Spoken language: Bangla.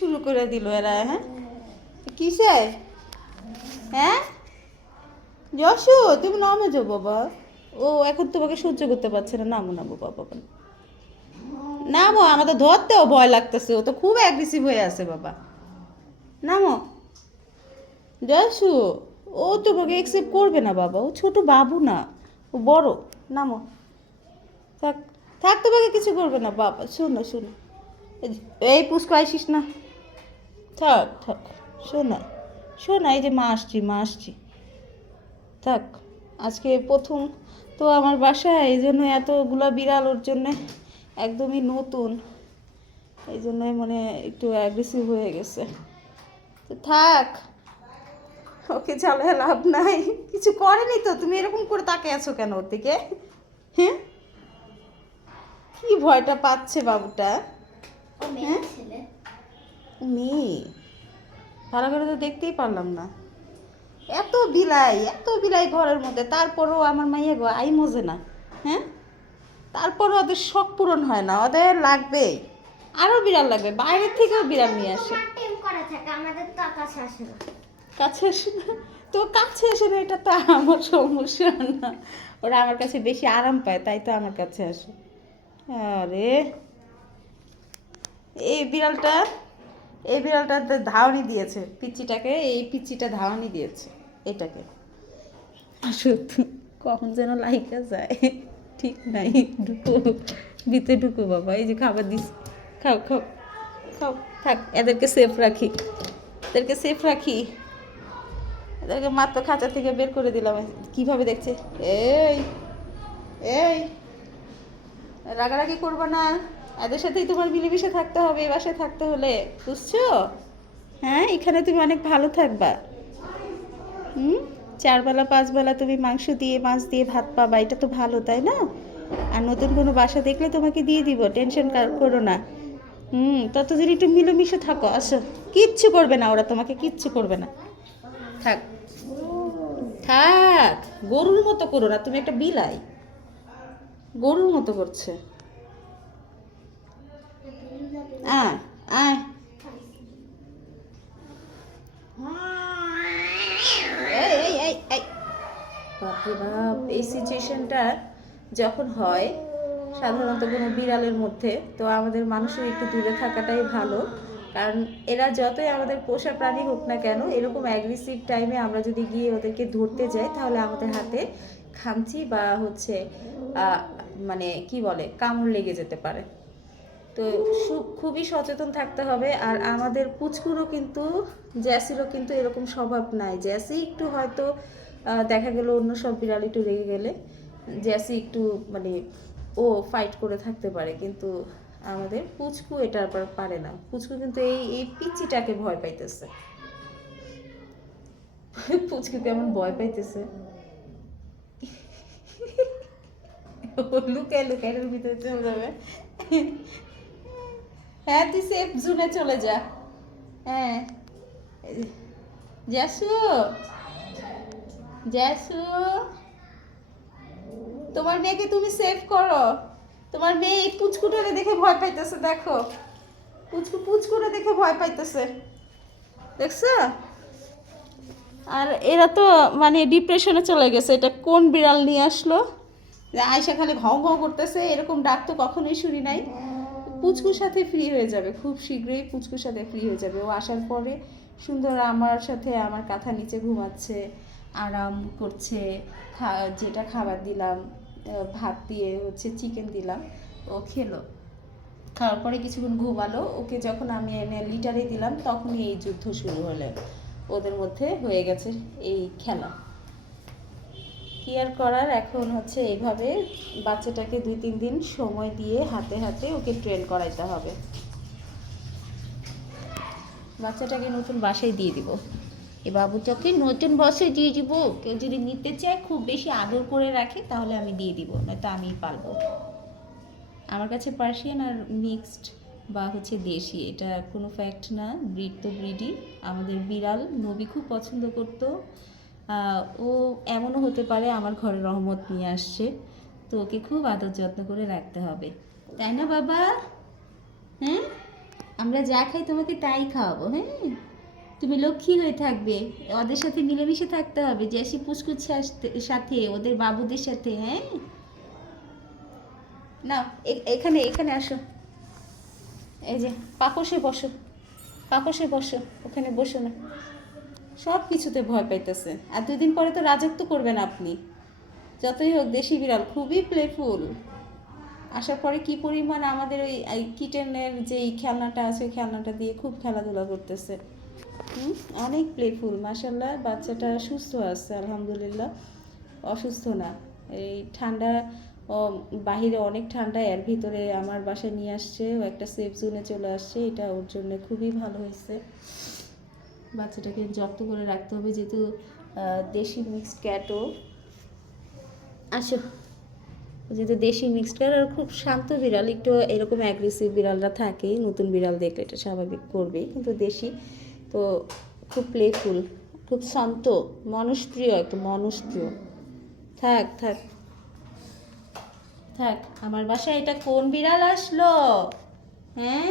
শুরু করে দিল এরা। হ্যাঁ কিসে? হ্যাঁ যশু তুমি নামে যাও বাবা। ও এখন তোমাকে সহ্য করতে পারছে না, নামো নামো বাবা। নামো, আমাদের ধরতেও ভয় লাগতেছে, ও তো খুব অ্যাগ্রেসিভ হয়ে আছে বাবা। নামো যশু, ও তোমাকে অ্যাকসেপ্ট করবে না বাবা, ও ছোট বাবু না, ও বড়। নামো, থাক থাক, তোমাকে কিছু করবে না বাবা। শোনো শোনো, এই পুষ্কু আইসিস না, থাক থাক। শোনা শোনা, এই যে মা আসছি মা আসছি, থাক। আজকে প্রথম তো আমার বাসায়, এই জন্য এতগুলো বিড়াল ওর জন্যে একদমই নতুন, এই জন্যই মানে একটু অ্যাগ্রেসিভ হয়ে গেছে। তো থাক, ওকে ঝালে লাভ নাই, কিছু করেনি তো। তুমি এরকম করে তাকে আছো কেন ওর দিকে? হ্যাঁ কি ভয়টা পাচ্ছে বাবুটা? হ্যাঁ মেয়ে, ভালো করে তো দেখতেই পারলাম না। এত বিলাই ঘরের মধ্যে, তারপরও আমার মাইয়া গো আই মজে না। হ্যাঁ তারপরও ওদের শখ পূরণ হয় না, ওদের লাগবে আরও বিড়াল লাগবে, বাইরের থেকেও বিড়াল নিয়ে আসে। কাছে আসে না তো, কাছে আসে না, এটা তো আমার সমস্যা না। ওরা আমার কাছে বেশি আরাম পায়, তাই তো আমার কাছে আসে। আরে এই বিড়ালটা, এই বিড়ালটা ধাওয়ানি দিয়েছে পিচ্চিটাকে, এই পিচ্চিটা ধাওয়ানি দিয়েছে এটাকে। সত্যি কখন যেন লাইকা যায় ঠিক নাই। ঢুকো ভিতরে ঢুকো বাবা, এই যে খাবার দিস, খাও খাও খাও। থাক, এদেরকে সেফ রাখি, এদেরকে সেফ রাখি। এদেরকে মাত্র খাঁচা থেকে বের করে দিলাম। কিভাবে দেখছে, এই এই রাগারাগি করবো না, এদের সাথেই তোমার মিলেমিশে থাকতে হবে, এই বাসায় থাকতে হলে, বুঝছো? হ্যাঁ এখানে তুমি অনেক ভালো থাকবা। হুম, 4 বেলা 5 বেলা তুমি মাংস দিয়ে মাছ দিয়ে ভাত পাবা, এটা তো ভালো তাই না? আর নতুন কোনো বাসা দেখলে তোমাকে দিয়ে দিব, টেনশন করো না। ততদিন একটু মিলেমিশে থাকো, আসো। কিচ্ছু করবে না ওরা, তোমাকে কিচ্ছু করবে না। থাক থাক, গরুর মতো করো না, তুমি একটা বিলাই, গরুর মতো করছে। আয় আয়, এই এই এই এই, বাপরে বাপ, এই সিচুয়েশনটা যখন হয় সাধারণত কোনো বিড়ালের মধ্যে, তো আমাদের মানুষের একটু দূরে থাকাটাই ভালো। কারণ এরা যতই আমাদের পোষা প্রাণী হোক না কেন, এরকম অ্যাগ্রেসিভ টাইমে আমরা যদি গিয়ে ওদেরকে ধরতে যাই, তাহলে আমাদের হাতে খামচি বা হচ্ছে মানে কি বলে, কামড় লেগে যেতে পারে। তো খুবই সচেতন থাকতে হবে। আর আমাদের পুচকুরও কিন্তু, জ্যাসিরও কিন্তু এরকম স্বভাব নাই। জ্যাসি একটু হয়তো দেখা গেল অন্য সব বিড়াল একটু রেগে গেলে জ্যাসি একটু মানে ও ফাইট করে থাকতে পারে, কিন্তু আমাদের পুচকু এটা আবার পারে না। পুচকু কিন্তু এই এই পিচ্চিটাকে ভয় পাইতেছে। পুচকু কেমন ভয় পাইতেছে, লুকায় লুকায় এর ভিতরে চলে যাবে। হ্যাঁ তুই সেফ জোনে চলে যা। হ্যাঁ জ্যাসু, জ্যাসু, তোমার মেয়েকে তুমি সেভ করো। তোমার মেয়ে এই পুচকুটারে দেখে ভয় পাইতেছে, দেখো পুচকুটা দেখে ভয় পাইতেছে, দেখছো? আর এরা তো মানে ডিপ্রেশনে চলে গেছে, এটা কোন বিড়াল নিয়ে আসলো যে আয়সা খালি ঘাও ঘাও করতেছে, এরকম ডাক তো কখনোই শুনি নাই। পুচকুর সাথে ফ্রি হয়ে যাবে খুব শীঘ্রই, পুচকুর সাথে ফ্রি হয়ে যাবে। ও আসার পরে সুন্দর আমার সাথে আমার কাঁথা নিচে ঘুমাচ্ছে, আরাম করছে। যেটা খাবার দিলাম, ভাত দিয়ে হচ্ছে চিকেন দিলাম, ও খেলো। খাওয়ার পরে কিছুক্ষণ ঘুমালো, ওকে যখন আমি এনে লিটারে দিলাম তখনই এই যুদ্ধ শুরু হলো, ওদের মধ্যে হয়ে গেছে এই খেলা। কি আর করার, এখন হচ্ছে এইভাবে বাচ্চাটাকে 2-3 দিন সময় দিয়ে হাতে হাতে ওকে ট্রেন করাইতে হবে। বাচ্চাটাকে নতুন বাসায় দিয়ে দিব, এই বাবুটাকে নতুন বাসায় দিয়ে দিব। কেউ যদি নিতে চায়, খুব বেশি আদর করে রাখে, তাহলে আমি দিয়ে দিব, নয়তো আমিই পালবো। আমার কাছে পার্সিয়ান আর মিক্সড বা হচ্ছে দেশি, এটা কোনো ফ্যাক্ট না, ব্রিড তো ব্রিডই। আমাদের বিড়াল নবী খুব পছন্দ করতো। ও এমনও হতে পারে আমার ঘরে রহমত নিয়ে আসছে, তো ওকে খুব আদর যত্ন করে রাখতে হবে, তাই না বাবা? হ্যাঁ আমরা যা খাই তোমাকে তাই খাওয়াবো, হ্যাঁ? তুমি লক্ষ্মী হয়ে থাকবে, ওদের সাথে মিলেমিশে থাকতে হবে, জেসি পুচকুচ সাথে, ওদের বাবুদের সাথে, হ্যাঁ? না, এখানে এখানে আসো, এই যে পাপোশে বসো, পাপোশে বসো, ওখানে বসো না। সব কিছুতে ভয় পাইতেছে, আর 2 দিন পরে তো রাজত্ব করবেন আপনি। যতই হোক দেশি বিড়াল খুবই প্লেফুল। আসার পরে কি পরিমাণ আমাদের ওই কিটেনের যেই খেলনাটা আছে ওই খেলনাটা দিয়ে খুব খেলাধুলা করতেছে। অনেক প্লেফুল মাশাল্লাহ। বাচ্চাটা সুস্থ আছে আলহামদুলিল্লাহ, অসুস্থ না। এই ঠান্ডা, বাহিরে অনেক ঠান্ডা, এর ভিতরে আমার বাসায় নিয়ে আসছে, ও একটা সেফ জোনে চলে আসছে, এটা ওর জন্য খুবই ভালো হয়েছে। বাচ্চাটাকে যত্ন করে রাখতে হবে, যেহেতু দেশি মিক্সড ক্যাটও। আসো, যেহেতু দেশি মিক্সড ক্যাট আর খুব শান্ত বিড়াল, একটু এরকম অ্যাগ্রেসিভ বিড়ালরা থাকেই, নতুন বিড়াল দেখলে এটা স্বাভাবিক করবেই, কিন্তু দেশি তো খুব প্লেফুল, খুব শান্ত, মানুষপ্রিয়, একটু মানুষপ্রিয়। থাক থাক থাক। আমার বাসায় এটা কোন বিড়াল আসলো? হ্যাঁ,